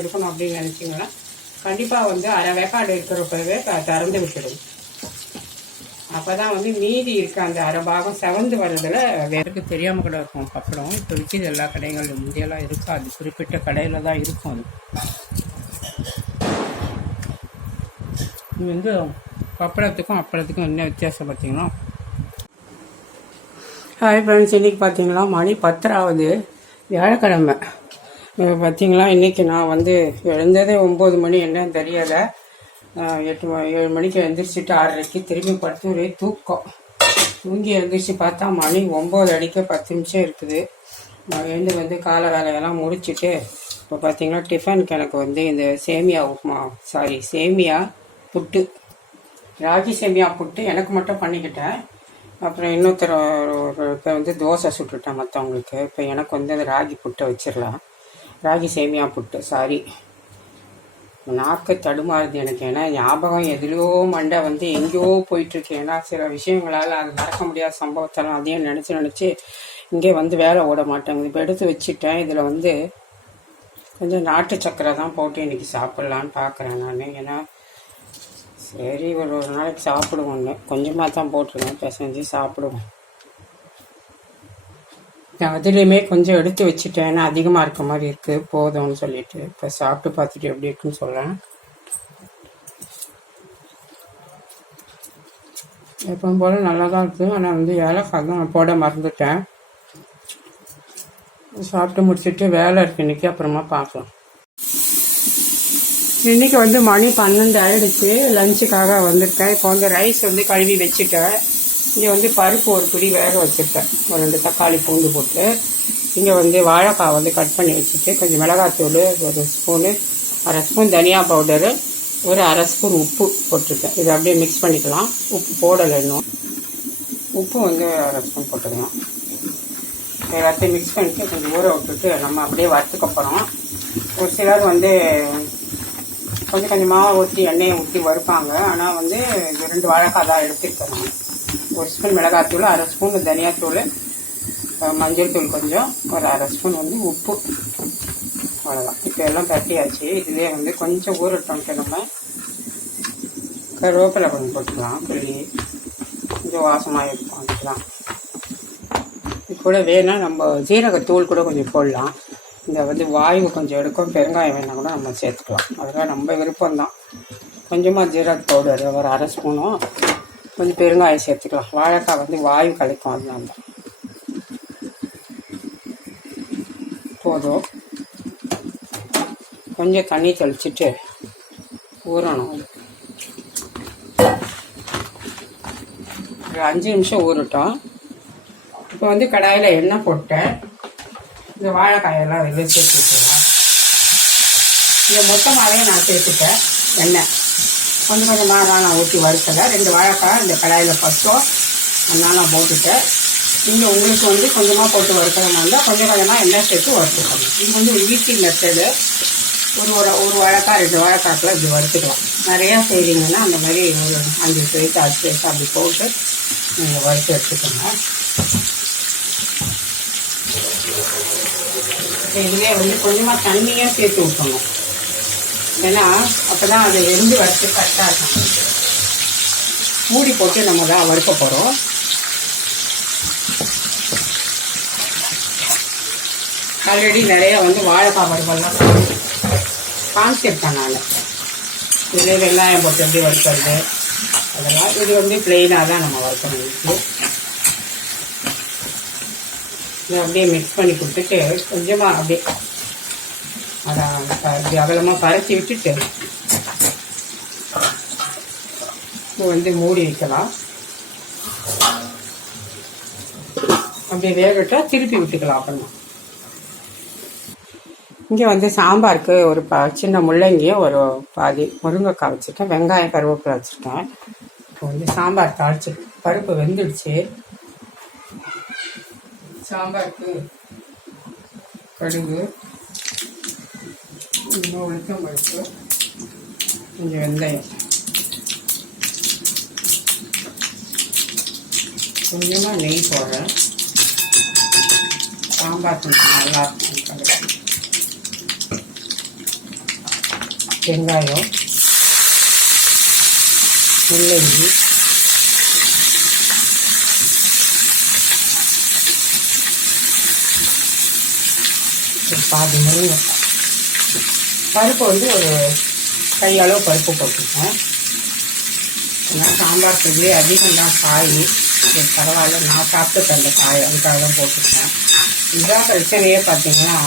எடுக்கணும் அப்படின்னு நினச்சிங்கன்னா கண்டிப்பாக வந்து அரை வேக்காடு இருக்கிறப்பவே திறந்து விட்டுடும். அப்போ தான் வந்து மீதி இருக்க அந்த அரை பாகம் செவந்து வர்றதுல வேருக்கு தெரியாமல் கூட இருக்கும். பப்படம் இப்போ விற்கிது எல்லா கடைகளிலும் முந்தியெல்லாம் இருக்காது குறிப்பிட்ட கடையில் தான் இருக்கும். அது இது வந்து பப்படத்துக்கும் அப்பளத்துக்கும் என்ன வித்தியாசம் பார்த்தீங்கன்னா ஹாய் ஃப்ரெண்ட்ஸ் இன்றைக்கி பார்த்தீங்கன்னா மணி பத்தராவது வியாழக்கிழமை. பார்த்தீங்களா இன்றைக்கி நான் வந்து எழுந்ததே ஒம்பது மணி என்னன்னு தெரியலை. எட்டு ஏழு மணிக்கு எழுந்திரிச்சிட்டு ஆறரைக்கு திரும்பி படுத்து ஒரே தூக்கம். தூங்கி எழுந்திரிச்சு பார்த்தா மணி ஒம்பது அடிக்க பத்து நிமிஷம் இருக்குது. நான் எழுந்து வந்து காலை வேலையெல்லாம் முடிச்சுட்டு இப்போ பார்த்தீங்கன்னா டிஃபனுக்கு எனக்கு வந்து இந்த சேமியா உப்புமா சாரி சேமியா புட்டு. ராகி சேமியா புட்டு எனக்கு மட்டும் பண்ணிக்கிட்டேன். அப்புறம் இன்னொருத்தர் இப்போ வந்து தோசை சுட்டுட்டேன் மற்றவங்களுக்கு இப்போ எனக்கு வந்து அந்த ராகி புட்டை வச்சிடலாம். ராகி சேமியா புட்டு சாரி நாக்கு தடுமாறுது எனக்கு. ஏன்னா ஞாபகம் எதுலையோ மண்டை வந்து எங்கேயோ போயிட்டுருக்கு. ஏன்னா சில விஷயங்களால் அது மறக்க முடியாத சம்பவத்தெல்லாம் அதையும் நினச்சி நினச்சி இங்கே வந்து வேலை ஓட மாட்டேங்குது. இப்போ எடுத்து வச்சுட்டேன். இதில் வந்து கொஞ்சம் நாட்டு சக்கரை தான் போட்டு இன்றைக்கி சாப்பிட்லான்னு பார்க்குறேன் நான். ஏன்னா சரி ஒரு ஒரு நாளைக்கு சாப்பிடுவோன்னு கொஞ்சமாக தான் போட்டிருக்கேன். பிசைஞ்சு சாப்பிடுவோம். நான் அதுலேயுமே கொஞ்சம் எடுத்து வச்சுட்டேன். ஏன்னா அதிகமாக இருக்க மாதிரி இருக்குது போதும்னு சொல்லிட்டு. இப்போ சாப்பிட்டு பார்த்துட்டு எப்படி இருக்குன்னு சொல்கிறேன் எப்பவும் போல் நல்லா தான் இருக்குது. ஆனால் வந்து ஏலக்காய் தான் நான் போட மறந்துட்டேன். சாப்பிட்டு முடிச்சுட்டு வேலை இருக்கு. இன்னைக்கு அப்புறமா பார்க்கலாம். இன்னைக்கு வந்து மணி பன்னெண்டு ஆயிடுச்சு. லஞ்சுக்காக வந்திருக்கேன். இப்போ வந்து ரைஸ் வந்து கழுவி வச்சுட்டேன். இங்கே வந்து பருப்பு ஒரு பிடி வேக வச்சுருக்கேன். ஒரு ரெண்டு தக்காளி பூண்டு போட்டு. இங்கே வந்து வாழைக்காய் வந்து கட் பண்ணி வச்சுட்டு கொஞ்சம் மிளகாத்தூள் ஒரு ஸ்பூனு அரை ஸ்பூன் தனியா பவுடரு ஒரு அரை ஸ்பூன் உப்பு போட்டிருக்கேன். இதை அப்படியே மிக்ஸ் பண்ணிக்கலாம். உப்பு போடலை இன்னும். உப்பு வந்து அரை ஸ்பூன் போட்டுக்கலாம். எல்லாத்தையும் மிக்ஸ் பண்ணிட்டு கொஞ்சம் ஊற விட்டுட்டு நம்ம அப்படியே வறுத்துக்க போகிறோம் ஒரு சிலர் வந்து கொஞ்சம் கொஞ்சமாக ஊற்றி எண்ணெயை ஊற்றி வறுப்பாங்க. ஆனால் வந்து இது ரெண்டு வாழைக்காய் தான் எடுத்துருக்கேன் ஒரு ஸ்பூன் மிளகாத்தூள் அரை ஸ்பூன் தனியாத்தூள் மஞ்சள் தூள் கொஞ்சம் ஒரு அரை ஸ்பூன் வந்து உப்பு. அவ்வளோதான் இப்போ எல்லாம் தட்டியாச்சு. இதுலேயே வந்து கொஞ்சம் ஊறட்டோன்ட்டு நம்ம கருவேப்பிலை கொஞ்சம் போட்டுக்கலாம். புளி கொஞ்சம் வாசமாக இருக்கும். அதுக்கெலாம் இது கூட வேணால் நம்ம ஜீரகத்தூள் கூட கொஞ்சம் போடலாம். இந்த வந்து வாயு கொஞ்சம் எடுக்கும். பெருங்காயம் வேணால் கூட நம்ம சேர்த்துக்கலாம். அதெல்லாம் நம்ம விருப்பம்தான். கொஞ்சமாக ஜீரக பவுடர் ஒரு அரை ஸ்பூனும் கொஞ்சம் பெருங்காயம் சேர்த்துக்கலாம் வாழைக்காய் வந்து வாயு கலைக்கும் அதனால. தான் போதும். கொஞ்சம் தண்ணி தெளிச்சிட்டு ஊறணும். ஒரு அஞ்சு நிமிஷம் ஊறட்டும். இப்போ வந்து கடாயில் எண்ணெய் போட்டேன். இந்த வாழைக்காயெல்லாம் வெளியே சேர்த்து இந்த இதை மொத்தமாகவே நான் சேர்த்துட்டேன் எண்ணெய். கொஞ்சம் கொஞ்சமாக தான் நான் ஊற்றி வறுத்தலை ரெண்டு வாழைக்காய் இந்த கடாயில் பத்தோம் அதனால் நான் போட்டுட்டேன். நீங்கள் உங்களுக்கு வந்து கொஞ்சமாக போட்டு வறுக்கிறதா கொஞ்சம் கொஞ்சமாக எண்ணெய் சேர்த்து வறுத்துக்கணும் இது வந்து ஒரு ஈஸி மெத்தடு ஒரு ஒரு ஒரு வாழைக்காய் ரெண்டு வாழைக்காய்க்குள்ள இப்படி வறுத்துக்கலாம். நிறையா செய்கிறீங்கன்னா அந்த மாதிரி ஒரு அஞ்சு சேர்த்து அஞ்சு சேர்த்து அப்படி போட்டு நீங்கள் வறுத்து எடுத்துக்கோங்க. இதுலேயே வந்து கொஞ்சமாக தண்ணியாக சேர்த்து விட்டணும் ஏன்னா அப்போ தான் அது எரிஞ்சு வறுத்து கரெக்டாக இருக்கும். மூடி போட்டு நம்ம தான் வறுக்க போகிறோம் ஆல்ரெடி நிறைய வந்து வாழைக்காய் வறுவல்லாம். காமிச்சிருக்கேன் நான் இதில் வெங்காயம் போட்டு எப்படி வறுக்கிறது அதெல்லாம் இது வந்து பிளெயினாக தான் நம்ம வறுக்கணும் இதுக்கு இதை அப்படியே மிக்ஸ் பண்ணி கொடுத்துட்டு கொஞ்சமாக அப்படியே அதை அப்படி அகலமாக பரத்தி விட்டுட்டு இப்போ வந்து மூடி வைக்கலாம். அப்படி வேகட்டா திருப்பி விட்டுக்கலாம் அப்புறமா. இங்கே வந்து சாம்பாருக்கு ஒரு ப சின்ன முள்ளங்கியும் ஒரு பாதி முருங்கைக்காய் வச்சுட்டேன் வெங்காயம் கருவேப்பிலை வச்சுருக்கேன். இப்போ வந்து சாம்பார் தாளிச்சு பருப்பு வெந்துடுச்சு. சாம்பாருக்கு கடுகு இன்னும் உளுத்தம் பருப்பு. கொஞ்சம் வெந்தயம். கொஞ்சமாக நெய் போடுறேன். சாம்பார் கொஞ்சம் நல்லா இருக்கும் வெங்காயம். முள்ளங்கி. பாதி முருங்கைக்காய் பருப்பு வந்து ஒரு கையளவு பருப்பு போட்டுருக்கேன் ஏன்னா சாம்பார் சொல்லி அதிகம்தான் காய். சரி பரவாயில்ல நான் சாப்பிட்டுட்டேன் அந்த காய் அதுக்காக தான் போட்டிருக்கேன். இதுதான் பிரச்சனையே பார்த்தீங்கன்னா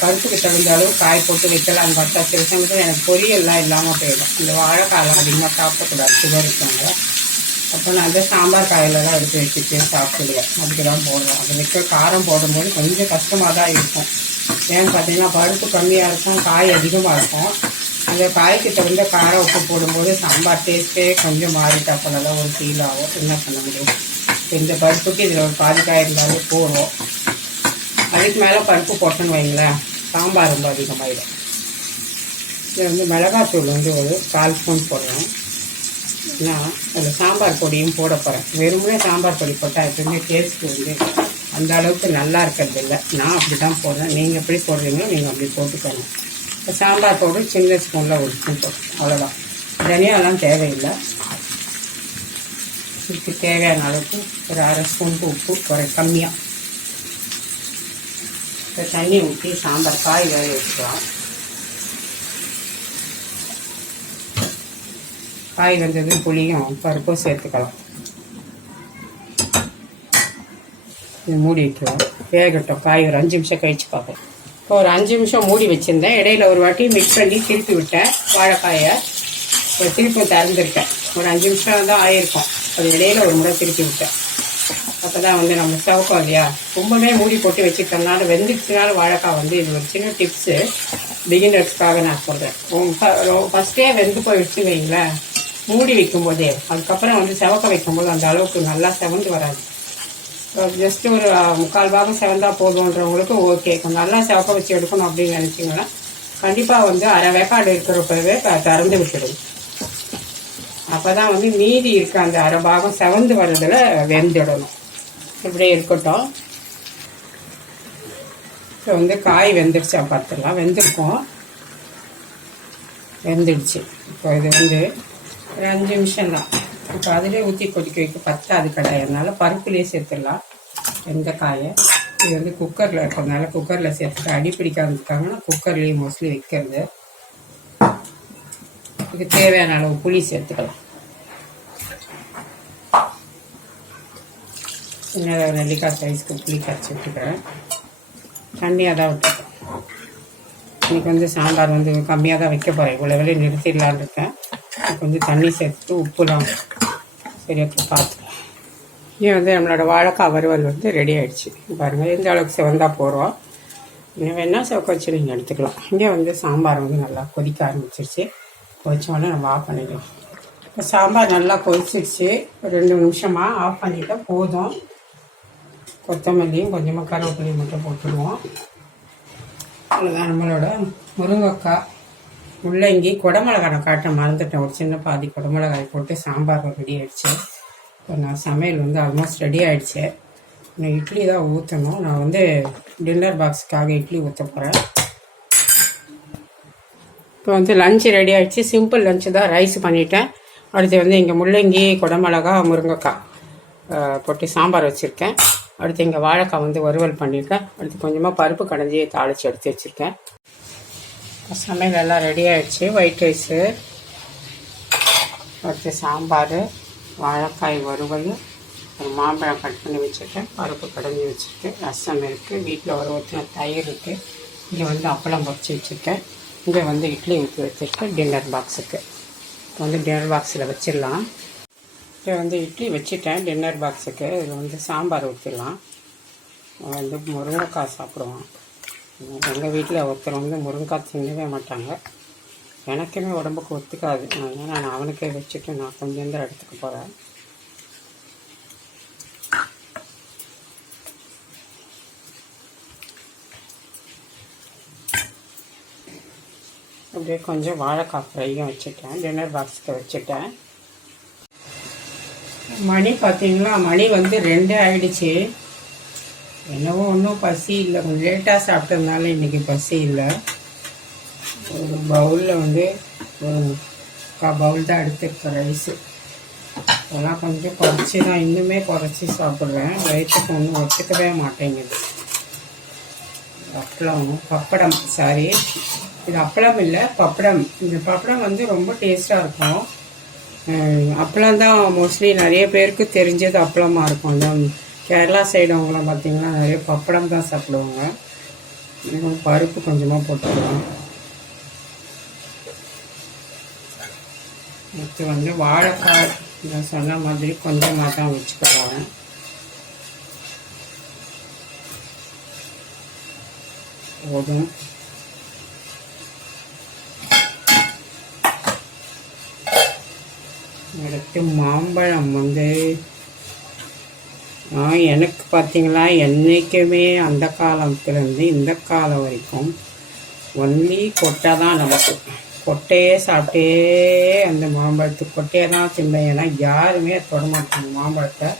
பருப்புக்கு தகுந்த அளவு காய் போட்டு வைக்கலாம் பார்த்தா சில சமயத்தில் எனக்கு பொரியல்லாம் இல்லாமல் போயிடும். இந்த வாழைக்காலம் அதிகமாக சாப்பிடக்கூடாது சுகர் இருக்காங்க அப்போ நான் அந்த சாம்பார் காயில் தான் எடுத்து வச்சுட்டு சாப்பிடுவேன் அதுக்கு தான் போடுறோம் அது வைக்க காரம் போடும்போது கொஞ்சம் கஷ்டமாக தான் இருக்கும். ஏன்னு பார்த்தீங்கன்னா பருப்பு கம்மியாக இருக்கும் காய் அதிகமாக இருக்கும். அந்த காய்கிட்ட வந்து கார உப்பு போடும்போது சாம்பார் டேஸ்ட்டே கொஞ்சம் மாறிட்டா போல தான் ஒரு ஃபீல் ஆகும். என்ன பண்ண முடியும்? இந்த பருப்புக்கு இதில் ஒரு பாதி காய் இருந்தாலும் போதும். அதுக்கு மேலே பருப்பு போட்டோன்னு வைங்களேன் சாம்பார் ரொம்ப அதிகமாகிடும் இது வந்து மிளகாத்தூள் வந்து ஒரு கால் ஸ்பூன் போடுறேன் நான் அதில் சாம்பார் பொடியும் போட போகிறேன் வெறுமனே சாம்பார் பொடி போட்டால் எப்பவுமே டேஸ்ட்டு வந்து அந்த அளவுக்கு நல்லா இருக்கிறது இல்லை நான் அப்படி தான் போடுறேன். நீங்கள் எப்படி போடுறீங்களோ நீங்கள் அப்படி போட்டுக்கோங்க. இப்போ சாம்பார் பவுடர் சின்ன ஸ்பூனில் ஒரு ஸ்பூன் போட்டு அவ்வளோதான் தனியாலாம் தேவையில்லை. இதுக்கு தேவையான அளவுக்கு ஒரு அரை ஸ்பூனுக்கு உப்பு குறை கம்மியாக இப்போ தண்ணி ஊற்றி சாம்பார் காய் வேக வச்சுக்கலாம். காய் வெந்தது புளியும் பருப்பும் சேர்த்துக்கலாம். இது மூடி வைக்கிறோம். வேகட்டும். காய் ஒரு அஞ்சு நிமிஷம் கழிச்சு பார்ப்போம். இப்போ ஒரு அஞ்சு நிமிஷம் மூடி வச்சுருந்தேன். இடையில ஒரு வாட்டி மிக்ஸ் பண்ணி திருப்பி விட்டேன். வாழைக்காயை. இப்போ திருப்பி திறந்துருக்கேன். ஒரு அஞ்சு நிமிஷம் தான் ஆயிருக்கும். அது இடையில ஒரு முறை திருப்பி விட்டேன். அப்போ தான் வந்து நம்ம சவுக்கம் இல்லையா? ரொம்பவே மூடி போட்டு வச்சுட்டோம்னால வெந்துச்சுனாலும் வாழைக்காய் வந்து இது ஒரு சின்ன டிப்ஸு பிகினர்ஸ்க்காக நான் சொல்கிறேன் ஃபஸ்ட்டே வெந்து போயிடுச்சு வைங்களேன் மூடி வைக்கும் போதே அதுக்கப்புறம் வந்து செவக்க வைக்கும்போது அந்த அளவுக்கு நல்லா செவந்து வராது. ஜஸ்ட் ஒரு முக்கால் பாகம் செவந்தா போதுன்றவங்களுக்கு ஓகே. கொஞ்சம் நல்லா செவக்க வச்சு எடுக்கணும் அப்படின்னு நினச்சிங்கன்னா கண்டிப்பாக வந்து அரை வேக்காடு இருக்கிறப்பவே திறந்து விட்டுடும் அப்போ தான் வந்து மீதி இருக்க அந்த அரை பாகம் செவந்து வர்றதில் வெந்துடணும். இப்படியே இருக்கட்டும். இப்போ வந்து காய் வெந்துடுச்சா பார்த்துடலாம் வெந்திருக்கோம். வெந்துடுச்சு. இப்போ இது வந்து ஒரு அஞ்சு நிமிஷம் தான் இப்போ அதிலே ஊற்றி கொதிக்க வைக்க பத்தாது கடாயினால பருப்புலேயே சேர்த்துடலாம். எந்த காயை இது வந்து குக்கரில் இருக்கிறதுனால குக்கரில் சேர்த்துட்டு அடி பிடிக்காம குக்கர்லேயே மோஸ்ட்லி வைக்கிறது. இதுக்கு தேவையான அளவு புளி சேர்த்துக்கலாம். சின்ன நெல்லிக்காய் சைஸ்க்கு புளி கரைச்சி விட்டுக்கிறேன். தண்ணியாக தான் விட்டுருக்கேன் இன்றைக்கி வந்து சாம்பார் வந்து கம்மியாக தான் வைக்க போகிறேன் இவ்வளோ வேலையை நிறுத்திடலான்னு இருக்கேன். கொஞ்சம் தண்ணி சேர்த்துட்டு உப்புலாம் சரியாக பார்த்து இங்கே வந்து நம்மளோட வாழைக்காய் வறுவல் வந்து ரெடி ஆகிடுச்சு பாருங்கள் எந்த அளவுக்கு சிவந்தா போகிறோம் இன்னும் வேணால் சிவக்க வச்சு நீங்கள் எடுத்துக்கலாம். இங்கே வந்து சாம்பார் வந்து நல்லா கொதிக்க ஆரம்பிச்சிருச்சு. கொதிச்சோடனே நம்ம ஆஃப் பண்ணிக்கலாம். இப்போ சாம்பார் நல்லா கொதிச்சிருச்சு. ஒரு ரெண்டு நிமிஷமாக ஆஃப் பண்ணிட்டால் போதும். கொத்தமல்லியும் கொஞ்சமாக கருவேப்பிலையும் மட்டும் போட்டுடுவோம். அவ்வளோதான் நம்மளோட முருங்கைக்காய். முள்ளங்கி குடமிளகாய் நான் காட்ட மறந்துட்டேன். ஒரு சின்ன பாதி குடமிளகாய் போட்டு சாம்பார் ரெடி ஆயிடுச்சு. இப்போ நான் சமையல் வந்து ஆல்மோஸ்ட் ரெடி ஆயிடுச்சு. நான் இட்லி தான் ஊற்றணும் நான் வந்து டின்னர் பாக்ஸுக்காக இட்லி ஊற்ற போகிறேன் இப்போ வந்து லஞ்சு ரெடி ஆகிடுச்சு சிம்பிள் லஞ்சு தான் ரைஸ் பண்ணிட்டேன். அடுத்து வந்து இங்கே முள்ளங்கி குடமிளகா முருங்கைக்காய் போட்டு சாம்பார் வச்சுருக்கேன். அடுத்து இங்கே வாழைக்காய் வந்து வறுவல் பண்ணியிருக்கேன். அடுத்து கொஞ்சமாக பருப்பு கடைஞ்சி தாளித்து எடுத்து வச்சுருக்கேன். சமையல் எல்லாம் ரெடி ஆயிடுச்சு ஒயிட் ரைஸு அடுத்து சாம்பார் வாழைக்காய் வறுவல் ஒரு மாம்பழம் கட் பண்ணி வச்சுருக்கேன். பருப்பு கடைஞ்சி வச்சுருக்கேன். ரசம் இருக்குது வீட்டில் ஒரு ஊற்றின தயிர் இருக்குது இங்கே வந்து அப்பளம் பொறிச்சு வச்சுருக்கேன். இங்கே வந்து இட்லி ஊற்றி வச்சுருக்கேன். டின்னர் பாக்ஸுக்கு இப்போ வந்து டின்னர் பாக்ஸில் வச்சிடலாம். இப்போ வந்து இட்லி வச்சுட்டேன். டின்னர் பாக்ஸுக்கு இதில் வந்து சாம்பார் ஊற்றிடலாம் வந்து முருங்கைக்காய் சாப்பிடுவான் எங்கள் வீட்டில் ஒருத்தர் வந்து முருங்கைக்காய் தின்னவே மாட்டாங்க. எனக்குமே உடம்புக்கு ஒத்துக்காது. அதனால் நான் அவனுக்கே வச்சுட்டு நான் கொஞ்சம் தான் இடத்துக்கு போகிறேன் அப்படியே கொஞ்சம் வாழைக்காய் ஃப்ரையும் வச்சுட்டேன். டின்னர் பாக்ஸுக்கு வச்சுட்டேன். மணி பார்த்தீங்களா? மணி வந்து ரெண்டே ஆயிடுச்சு. என்னவோ ஒன்றும் பசி இல்லை. கொஞ்சம் லேட்டாக சாப்பிட்டதுனால இன்றைக்கி பசி இல்லை. ஒரு பவுலில் வந்து ஒரு கா பவுல் தான் எடுத்துருக்கேன் ரைஸு அதெல்லாம் கொஞ்சம் குறைச்சி தான் இன்னுமே குறைச்சி சாப்பிட்றேன் வயிற்றுக்கு ஒன்றும் ஒத்துக்கவே மாட்டேங்குது. அப்பளம் பப்படம் சாரி இது அப்பளம் இல்லை பப்படம். இந்த பப்படம் வந்து ரொம்ப டேஸ்ட்டாக இருக்கும். அப்பளம் தான் மோஸ்ட்லி நிறைய பேருக்கு தெரிஞ்சது அப்பளமாக இருக்கும் அந்த கேரளா சைடு அவங்களாம் பார்த்தீங்கன்னா நிறைய பப்படம் தான் சாப்பிடுவாங்க. இன்னும் பருப்பு கொஞ்சமாக போட்டுக்கலாம். அடுத்து வந்து வாழைக்காய் நான் சொன்ன மாதிரி கொஞ்சமாக தான் வச்சுக்கிறேன் போதும். அடுத்து மாம்பழம் வந்து எனக்கு பார்த்தீங்களா என்றைக்குமே அந்த காலத்துலேருந்து இந்த காலம் வரைக்கும் ஒன்லி கொட்டை தான் நமக்கு. கொட்டையே சாப்பிட்டே அந்த மாம்பழத்து கொட்டையை தான் திம்பேன். ஏன்னா யாருமே தொடமாட்டாங்க மாம்பழத்தை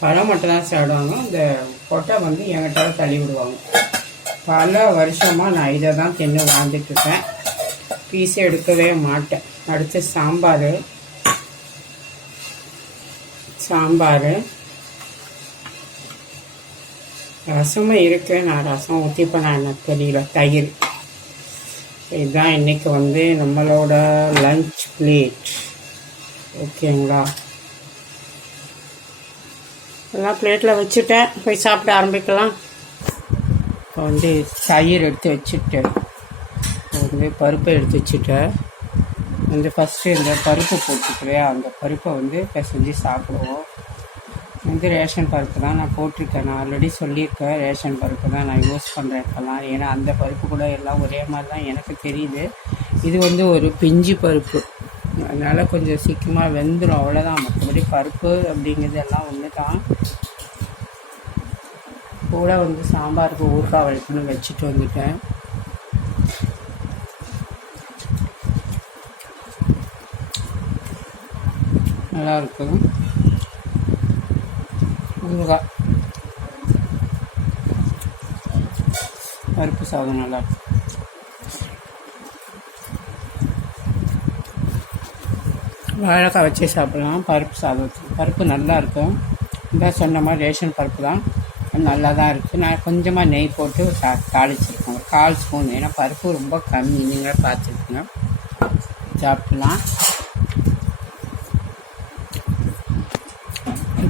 பழம் மட்டும் தான் சாப்பிடுவாங்க. அந்த கொட்டை வந்து என்கிட்ட தள்ளி விடுவாங்க. பல வருஷமாக நான் இதை தான் தின்னு வாழ்ந்துட்டு இருக்கேன். பீஸே எடுக்கவே மாட்டேன். அடுத்து சாம்பார். சாம்பார். ரசமும் இருக்கு. நான் ரசம் ஊற்றிப்பேன் எனக்கு தெரியல. தயிர். இதுதான் இன்னைக்கு வந்து நம்மளோட லஞ்ச் பிளேட் ஓகேங்களா? எல்லாம் பிளேட்டில் வச்சுட்டேன். போய் சாப்பிட ஆரம்பிக்கலாம். இப்போ வந்து தயிர் எடுத்து வச்சுட்டு வந்து பருப்பை எடுத்து வச்சுட்டேன். வந்து ஃபஸ்ட்டு இந்த பருப்பு போட்டுக்கிறேன் அந்த பருப்பை வந்து பிசைஞ்சு சாப்பிடுவோம். வந்து ரேஷன் பருப்பு தான் நான் போட்டிருக்கேன். நான் ஆல்ரெடி சொல்லியிருக்கேன் ரேஷன் பருப்பு தான் நான் யூஸ் பண்ணுறேன் இப்போல்லாம் ஏன்னா அந்த பருப்பு கூட எல்லாம் ஒரே மாதிரி தான் எனக்கு தெரியுது. இது வந்து ஒரு பிஞ்சு பருப்பு. அதனால் கொஞ்சம் சீக்கிரமாக வெந்துடும் அவ்வளோதான் மற்றபடி பருப்பு அப்படிங்கிறது எல்லாம் ஒன்று தான் கூட வந்து சாம்பாருக்கு ஊறுகாய் வைக்கணும் வச்சுட்டு வந்துட்டேன். நல்லா இருக்கும் பருப்பு சாதம் நல்லா வாழைக்காய் வச்சு சாப்பிடலாம். பருப்பு சாதத்துக்கு பருப்பு நல்லா இருக்கும். இந்த சொன்ன மாதிரி ரேஷன் பருப்பு தான். நல்லா தான் இருக்குது நான் கொஞ்சமாக நெய் போட்டு சா தாளிச்சிருக்கேன். ஒரு கால் ஸ்பூன். ஏன்னா பருப்பு ரொம்ப கம்மி. நீங்களே பார்த்துருக்குங்க சாப்பிடலாம்.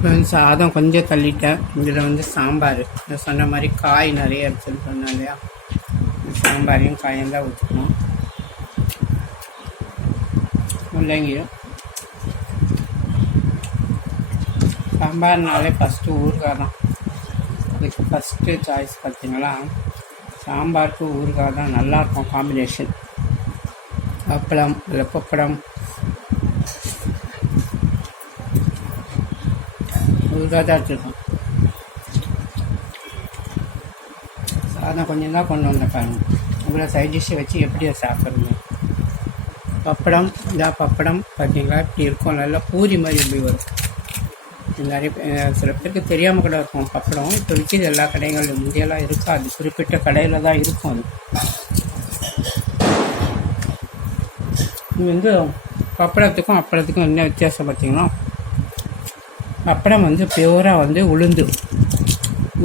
இப்போ வந்து சாதம் கொஞ்சம் தள்ளிட்டேன். இதில் வந்து சாம்பார். நான் சொன்ன மாதிரி காய் நிறைய இருக்குன்னு சொன்னேன் இல்லையா? சாம்பாரையும் காயும் தான் ஊற்றுக்கணும். முள்ளங்கியும் சாம்பார்னாலே ஃபஸ்ட்டு ஊறுகாய் தான். இதுக்கு ஃபஸ்ட்டு சாய்ஸ் பார்த்தீங்களா? சாம்பாருக்கு ஊறுகாய் தான். நல்லாயிருக்கும் காம்பினேஷன் அப்பளம் இல்லை பப்படம் ஊறுகாய் தான் வச்சுருக்கோம் சாதம் கொஞ்சம் தான் கொண்டு வந்தேன் பாருங்க இவ்வளோ சைட் டிஷ்ஷை வச்சு எப்படி அதை சாப்பிட்றது? பப்படம் இந்த பப்படம் பார்த்தீங்களா இப்படி இருக்கும். நல்லா பூரி மாதிரி இப்படி வரும். நிறைய சில பேருக்கு தெரியாமல் கூட இருக்கும். பப்படம் இப்போ விற்கிது எல்லா கடைகளிலும் முந்தையெல்லாம் இருக்காது குறிப்பிட்ட கடையில் தான் இருக்கும் அது. இது வந்து பப்படத்துக்கும் அப்பளத்துக்கும் என்ன வித்தியாசம் பார்த்தீங்கன்னா அப்புறம் வந்து பியூராக வந்து உளுந்து.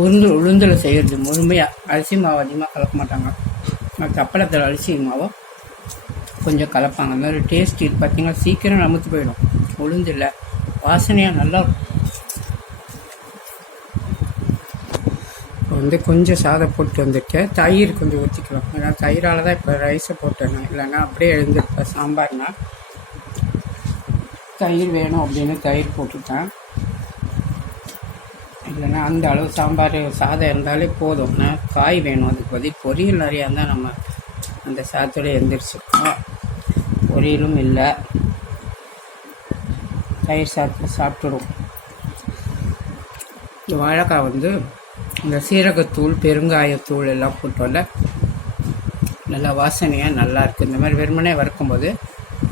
உளுந்து உளுந்தில் செய்கிறது முழுமையாக அரிசி மாவு அதிகமாக கலக்க மாட்டாங்க. மற்ற அரிசி மாவை கொஞ்சம் கலப்பாங்க. அந்த மாதிரி டேஸ்ட் இது பார்த்தீங்கன்னா சீக்கிரம் நமத்து போயிடும். உளுந்து இல்லை. வாசனையாக நல்லா இருக்கும். வந்து கொஞ்சம் சாதம் போட்டு வந்திருக்கேன் தயிர் கொஞ்சம் ஊற்றிக்கலாம் ஏன்னா தயிரால் தான் இப்போ ரைஸை போட்டேன். இல்லைன்னா அப்படியே எழுந்திருப்பேன். சாம்பார்னா தயிர் வேணும் அப்படின்னு தயிர் போட்டுட்டேன். இல்லைன்னா அந்த அளவு சாம்பார் சாதம் இருந்தாலே போதும். காய் வேணும். அதுக்கு பதில் பொரியல் நிறையா இருந்தால் நம்ம அந்த சாத்தோட எழுந்திரிச்சிருக்கோம் பொரியலும் இல்லை. தயிர் சாத்து சாப்பிட்டுடும் இந்த வாழைக்காய் வந்து இந்த சீரகத்தூள் பெருங்காயத்தூள் எல்லாம் போட்டோம்ல நல்லா வாசனையாக நல்லா இருக்குது இந்த மாதிரி வெறுமனே வறுக்கும்போது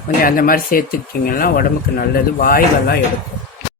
கொஞ்சம் அந்த மாதிரி சேர்த்துக்கிட்டிங்கன்னா உடம்புக்கு நல்லது. வாய்வெல்லாம் எடுக்கும்.